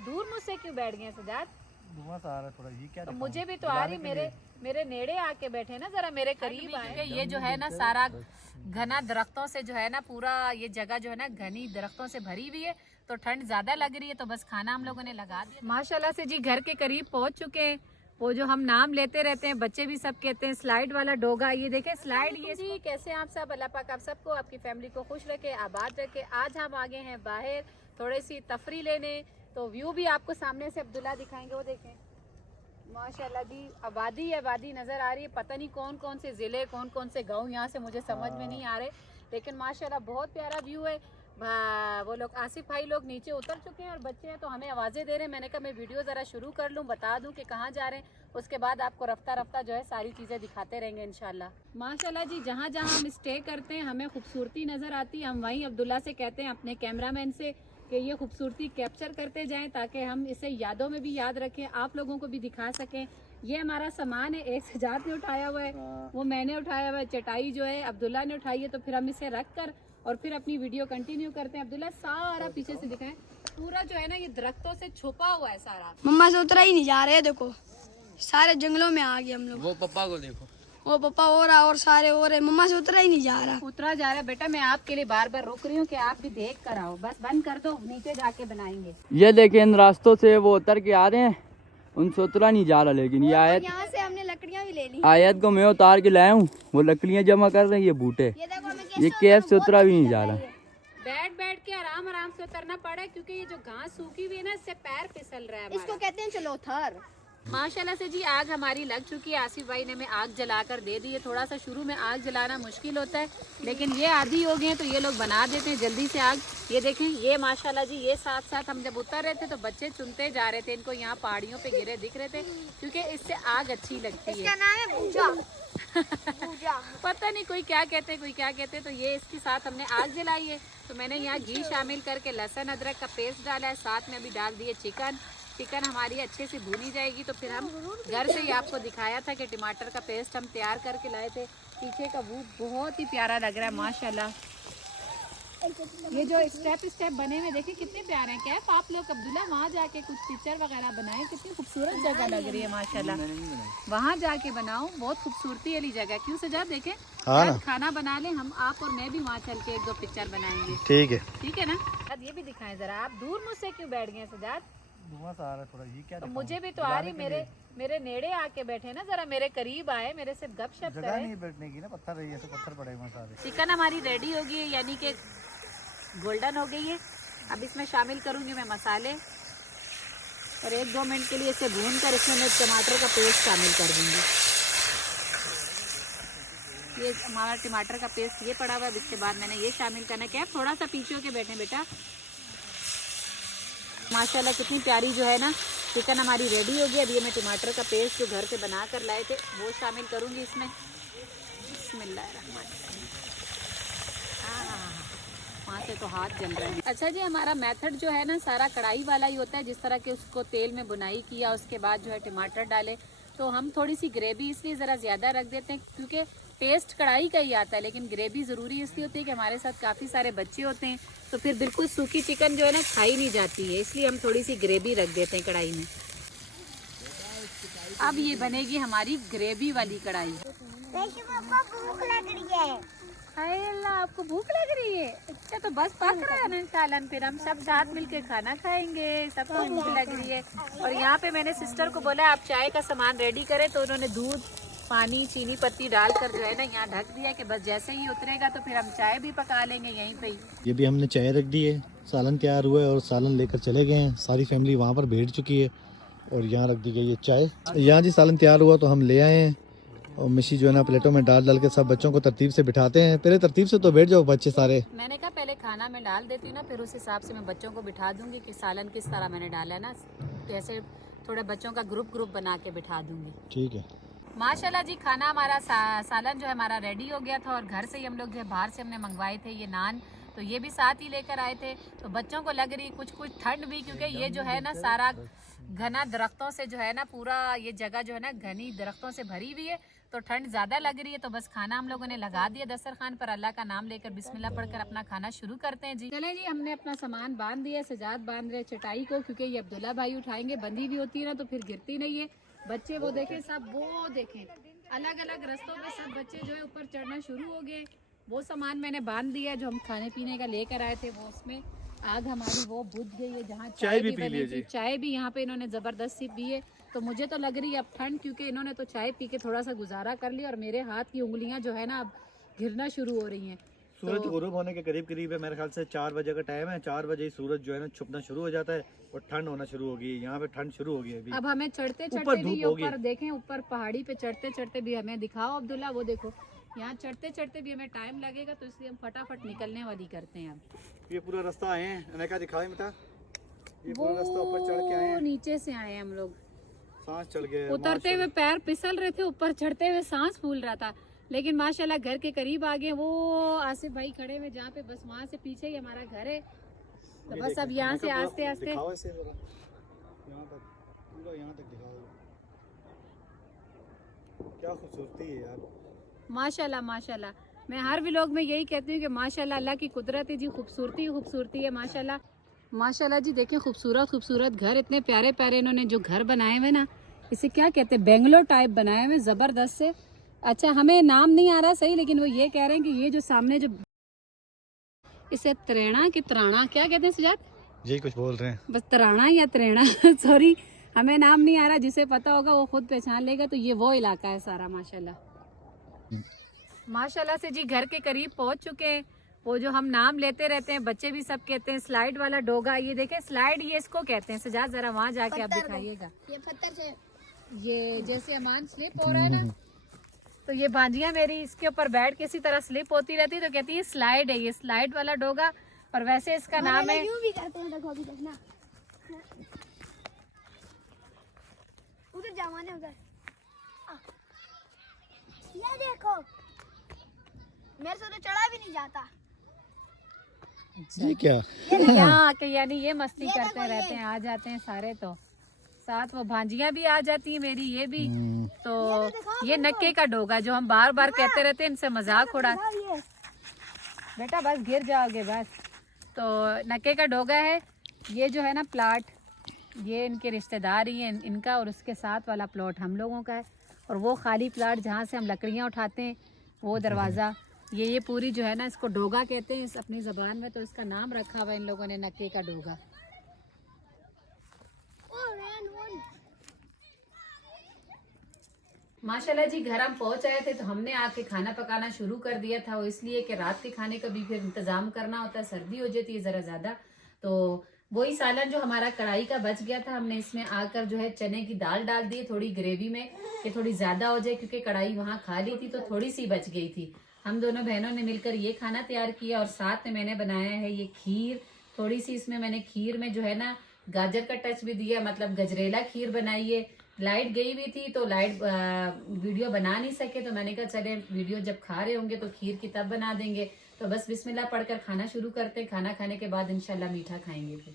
दूर मुझसे क्यों बैठ गए सजाद? धुआं सा आ रहा है थोड़ा, ये क्या तो दिखाऊं? मुझे भी तो आ रही, मेरे नेड़े आके बैठे ना, जरा मेरे करीब आए। क्योंकि ये जो है ना सारा घना दरख्तों से जो है ना पूरा ये जगह जो है ना घनी दरख्तों से भरी हुई है, तो ठंड ज्यादा लग रही है, तो बस खाना हम लोगों ने लगा दिया। माशाल्लाह से जी घर के करीब पहुंच चुके हैं। वो जो हम नाम लेते रहते हैं, बच्चे भी सब कहते हैं, स्लाइड वाला डोगा, ये देखें स्लाइड। ये जी कैसे आप सब? अल्लाह पाक आप सबको, आपकी फैमिली को खुश रखे, आबाद रखे। आज हम आ गए हैं बाहर थोड़ी सी तफरी लेने, तो व्यू भी आपको सामने से अब्दुल्ला दिखाएंगे। वो देखें माशाल्लाह जी, आबादी आबादी नज़र आ रही है। पता नहीं कौन कौन से ज़िले, कौन कौन से गांव यहाँ से मुझे समझ में नहीं आ रहे, लेकिन माशाल्लाह बहुत प्यारा व्यू है। वो लोग आसिफ भाई लोग नीचे उतर चुके हैं और बच्चे हैं तो हमें आवाज़ें दे रहे हैं। मैंने कहा मैं वीडियो ज़रा शुरू कर लूँ, बता दूँ कि कहाँ जा रहे हैं, उसके बाद आपको रफ्ता रफ्ता जो है सारी चीज़ें दिखाते रहेंगे इंशाल्लाह। माशाल्लाह जी, जहाँ जहाँ हम स्टे करते हैं हमें खूबसूरती नज़र आती है। हम वहीं अब्दुल्ला से कहते हैं अपने कैमरामैन से कि ये खूबसूरती कैप्चर करते जाएं ताकि हम इसे यादों में भी याद रखें, आप लोगों को भी दिखा सकें। ये हमारा सामान है, एक सजाद ने उठाया हुआ है, वो मैंने उठाया हुआ है, चटाई जो है अब्दुल्ला ने उठाई है। तो फिर हम इसे रख कर और फिर अपनी वीडियो कंटिन्यू करते हैं। अब्दुल्ला सारा पीछे से दिखाएं, पूरा जो है ना ये दरख्तों से छुपा हुआ है सारा। मम्मा से उतरा ही नहीं जा रहे, देखो सारे जंगलों में आ गए हम लोग। वो पप्पा को देखो, वो पापा हो रहा और सारे हो रहे, मम्मा से उतरा ही नहीं जा रहा। उतरा जा रहा है बेटा, मैं आपके लिए बार बार रुक रही हूँ कि आप भी देख कर आओ। बस बंद कर दो, नीचे जाके बनाएंगे। ये देखें इन रास्तों से वो उतर के आ रहे हैं, उनसे उतरा नहीं जा रहा। लेकिन ये आयत, यहाँ से हमने लकड़ियाँ भी ले ली। आयत को मैं उतार के लाया हूँ, वो लकड़ियाँ जमा कर रहे हैं। ये बूटे, ये कैब से उतरा भी नहीं जा रहा। बैठ बैठ के आराम आराम से उतरना पड़ा क्योंकि ये जो घास सूखी हुई है ना, इससे पैर फिसल रहा है। इसको कहते हैं चलो थर। माशाल्लाह से जी आग हमारी लग चुकी है। आसिफ भाई ने हमें आग जलाकर दे दी है। थोड़ा सा शुरू में आग जलाना मुश्किल होता है, लेकिन ये आदी हो गए हैं तो ये लोग बना देते हैं जल्दी से आग। ये देखें, ये माशाल्लाह जी, ये साथ साथ हम जब उतर रहे थे तो बच्चे चुनते जा रहे थे। इनको यहाँ पहाड़ियों पे गिरे दिख रहे थे क्योंकि इससे आग अच्छी लगती है। इसका नाम है भूजा। भूजा। पता नहीं कोई क्या कहते हैं, कोई क्या कहते हैं। तो ये इसके साथ हमने आग जलाई है। तो मैंने यहाँ घी शामिल करके लहसुन अदरक का पेस्ट डाला है, साथ में अभी डाल दिए चिकन। चिकन हमारी अच्छे से भुनी जाएगी। तो फिर हम घर से ही आपको दिखाया था कि टमाटर का पेस्ट हम तैयार करके लाए थे। पीछे का व्यू बहुत ही प्यारा लग रहा है माशाल्लाह। ये जो स्टेप बने हुए देखें कितने प्यारे हैं। कैफ आप लोग अब्दुल्ला वहाँ जाके कुछ पिक्चर वगैरह बनाए, कितनी खूबसूरत जगह लग रही है माशाल्लाह। वहाँ जाके बनाओ, बहुत खूबसूरती वाली जगह। क्यों सजाद? देखें खाना बना ले हम, आप और मैं भी वहाँ चल के एक दो पिक्चर बनाएंगे। ठीक है ना? अब ये भी दिखाएं जरा, आप दूर मुझसे क्यों बैठ गए सजाद? धुआं सा आ रहा है थोड़ा, ये क्या तो दिखाऊं? मुझे भी तो आ रही, मेरे नेड़े आके बैठे ना, जरा मेरे करीब आए, मेरे से गपशप जगह करें। नहीं बैठने की ना, पत्थर रही है तो पत्थर पड़े हुए सारे। चिकन हमारी रेडी हो गई है, यानी कि गोल्डन हो गई है। अब इसमें शामिल करूंगी मैं मसाले और 1-2 मिनट के लिए इसे भून कर इसमें मैं टमाटर का पेस्ट शामिल कर दूंगी। ये हमारा टमाटर का पेस्ट ये पड़ा हुआ है। इसके बाद मैंने ये शामिल करना है। क्या थोड़ा सा पीछे होके बैठे बेटा। माशाल्लाह कितनी प्यारी जो है ना चिकन हमारी रेडी हो गई। अब ये मैं टमाटर का पेस्ट जो घर से बना कर लाए थे वो शामिल करूंगी इसमें। बिस्मिल्लाहिर्रहमानिर्रहीम। वहाँ से तो हाथ जल रहा है। अच्छा जी, हमारा मेथड जो है ना सारा कढ़ाई वाला ही होता है। जिस तरह के उसको तेल में बुनाई किया, उसके बाद जो है टमाटर डाले, तो हम थोड़ी सी ग्रेवी इसलिए ज़रा ज़्यादा रख देते हैं क्योंकि पेस्ट कढ़ाई का ही आता है, लेकिन ग्रेवी ज़रूरी इसलिए होती है कि हमारे साथ काफ़ी सारे बच्चे होते हैं, तो फिर बिल्कुल सूखी चिकन जो है ना खाई नहीं जाती है, इसलिए हम थोड़ी सी ग्रेवी रख देते हैं कढ़ाई में। अब ये बनेगी हमारी ग्रेवी वाली कढ़ाई। भूख लग रही है। हाय अल्लाह, आपको भूख लग रही है? अच्छा, तो बस पक रहा है ना सालन, फिर हम सब साथ मिलके खाना खाएंगे। सबको भूख लग रही है। और यहाँ पे मैंने सिस्टर को बोला आप चाय का सामान रेडी करें, तो उन्होंने दूध, पानी, चीनी पत्ती डालकर जो है ना यहाँ ढक दिया कि बस जैसे ही उतरेगा तो फिर हम चाय भी पका लेंगे यहीं पे ही। ये भी हमने चाय रख दी है, सालन तैयार हुआ है और सालन लेकर चले गए हैं। सारी फैमिली वहाँ पर बैठ चुकी है और यहाँ रख दी गई है चाय। यहाँ जी सालन तैयार हुआ तो हम ले आए हैं और मिशी जो है ना प्लेटों में डाल के सब बच्चों को तरतीब से बिठाते हैं। पहले तरतीब से तो बैठ जाओ बच्चे सारे। मैंने कहा पहले खाना में डाल देती हूँ ना, फिर उस हिसाब से मैं बच्चों को बिठा दूंगी कि सालन किस तरह मैंने डाला है ना, कैसे थोड़े बच्चों का ग्रुप बना के बिठा दूंगी। ठीक है। माशाल्लाह जी, खाना हमारा सालन जो है हमारा रेडी हो गया था और घर से ही हम लोग जो है बाहर से हमने मंगवाए थे ये नान, तो ये भी साथ ही लेकर आए थे। तो बच्चों को लग रही कुछ ठंड भी, क्योंकि ये जो है ना सारा घना दरख्तों से जो है ना पूरा ये जगह जो है ना घनी दरख्तों से भरी हुई है, तो ठंड ज़्यादा लग रही है, तो बस खाना हम लोगों ने लगा दिया दस्तरखान पर। अल्लाह का नाम लेकर बिस्मिल्लाह पढ़कर अपना खाना शुरू करते हैं जी। चलें जी, हमने अपना सामान बांध दिया, सजाद बांध रहे चटाई को, क्योंकि ये अब्दुल्ला भाई उठाएंगे, बंधी हुई होती है ना तो फिर गिरती नहीं है। बच्चे वो देखें सब, वो देखें अलग अलग रास्तों पे सब बच्चे जो है ऊपर चढ़ना शुरू हो गए। वो सामान मैंने बांध दिया जो हम खाने पीने का लेकर आए थे, वो उसमें आग हमारी वो बुझ गई है। जहाँ चाय भी बनी थी, चाय भी यहाँ पे इन्होंने जबरदस्ती पी है। तो मुझे तो लग रही है अब ठंड, क्योंकि इन्होंने तो चाय पी के थोड़ा सा गुजारा कर लिया और मेरे हाथ की उंगलियां जो है ना अब घिरना शुरू हो रही हैं। सूरज गुरूब होने के करीब है, मेरे ख्याल से 4 बजे का टाइम है। 4 बजे ही सूरज जो है ना छुपना शुरू हो जाता है और ठंड होना शुरू हो गई है। यहाँ पे ठंड शुरू हो गई है अभी। अब हमें चढ़ते चढ़ते भी ऊपर देखें, ऊपर पहाड़ी पे चढ़ते चढ़ते भी हमें दिखाओ अब्दुल्ला, वो देखो यहाँ चढ़ते चढ़ते भी हमें टाइम लगेगा, तो इसलिए हम फटाफट निकलने वाली करते हैं। अब ये पूरा रास्ता आए हैं, अनेका दिखाए बेटा, ये पूरा रास्ता ऊपर चढ़ के आए हैं। नीचे से आए हम लोग, सांस चढ़ गए, उतरते हुए पैर फिसल रहे थे, ऊपर चढ़ते हुए सांस फूल रहा था, लेकिन माशाल्लाह घर के करीब आ गए। वो आसिफ भाई खड़े हुए जहाँ पे, बस वहाँ से पीछे ही हमारा घर है। तो बस अब यहाँ से आस्ते आस्ते यहाँ तक, पूरा यहाँ तक दिखाओ, क्या खूबसूरती है यार। माशाल्लाह माशाल्लाह, मैं हर व्लॉग में यही कहती हूँ कि माशाल्लाह अल्लाह की कुदरत है जी, खूबसूरती खूबसूरती है माशाल्लाह। माशाल्लाह जी देखें, खूबसूरत खूबसूरत घर, इतने प्यारे प्यारे इन्होंने जो घर बनाए हुए ना, इसे क्या कहते हैं, बेंगलो टाइप बनाए हुए जबरदस्त से। अच्छा हमें नाम नहीं आ रहा सही, लेकिन वो ये कह रहे हैं कि ये जो सामने जो इसे तरेणा की तराना क्या कहते हैं सजाद, यही कुछ बोल रहे हैं, बस तराना या तरेणा सॉरी हमें नाम नहीं आ रहा, जिसे पता होगा वो खुद पहचान लेगा। तो ये वो इलाका है सारा माशाल्लाह। माशाल्लाह से जी घर के करीब पहुंच चुके हैं। वो जो हम नाम लेते रहते हैं, बच्चे भी सब कहते हैं, स्लाइड वाला डोगा, ये देखें स्लाइड, ये इसको कहते हैं। सजाद जरा वहाँ जाके आप दिखाइएगा, ये पत्थर से, ये जैसे अमान स्लिप हो रहा है ना, तो ये भांजियां मेरी इसके ऊपर बैठ के इसी तरह स्लिप होती रहती है, तो कहती है स्लाइड है, ये स्लाइड वाला डोगा। और वैसे इसका नाम है, यूं भी करते हैं, देखो अभी देखना, उधर जावाने उधर, ये देखो मेरे से तो चढ़ा भी नहीं जाता। ये क्या यहाँ आके यानी ये मस्ती करते रहते हैं, आ जाते हैं सारे, तो साथ वो भांजियां भी आ जाती है मेरी, ये भी। तो ये नक्के का डोगा जो हम बार बार कहते रहते हैं, इनसे मजाक उड़ा, बेटा बस गिर जाओगे बस। तो नक्के का डोगा है ये जो है ना प्लाट, ये इनके रिश्तेदार ही हैं इनका, और उसके साथ वाला प्लॉट हम लोगों का है। और वो खाली प्लाट जहाँ से हम लकड़ियाँ उठाते हैं, वो दरवाज़ा, ये पूरी जो है ना इसको डोगा कहते हैं इस अपनी ज़बान में, तो इसका नाम रखा हुआ इन लोगों ने नक्के का डोगा। माशाल्लाह जी घर हम पहुंच आए थे, तो हमने आके खाना पकाना शुरू कर दिया था। वो इसलिए कि रात के खाने का भी फिर इंतजाम करना होता है, सर्दी हो जाती है ज़रा ज़्यादा। तो वही सालन जो हमारा कढ़ाई का बच गया था, हमने इसमें आकर जो है चने की दाल डाल दी थोड़ी ग्रेवी में, कि थोड़ी ज़्यादा हो जाए, क्योंकि कढ़ाई वहाँ खा ली थी तो थोड़ी सी बच गई थी। हम दोनों बहनों ने मिलकर ये खाना तैयार किया, और साथ में मैंने बनाया है ये खीर। थोड़ी सी इसमें मैंने खीर में जो है ना गाजर का टच भी दिया, मतलब गजरेला खीर बनाई है। लाइट गई हुई थी तो लाइट वीडियो बना नहीं सके, तो मैंने कहा चले वीडियो जब खा रहे होंगे तो खीर की तब बना देंगे। तो बस बिस्मिल्लाह पढ़कर खाना शुरू करते हैं, खाना खाने के बाद इंशाल्लाह मीठा खाएंगे फिर।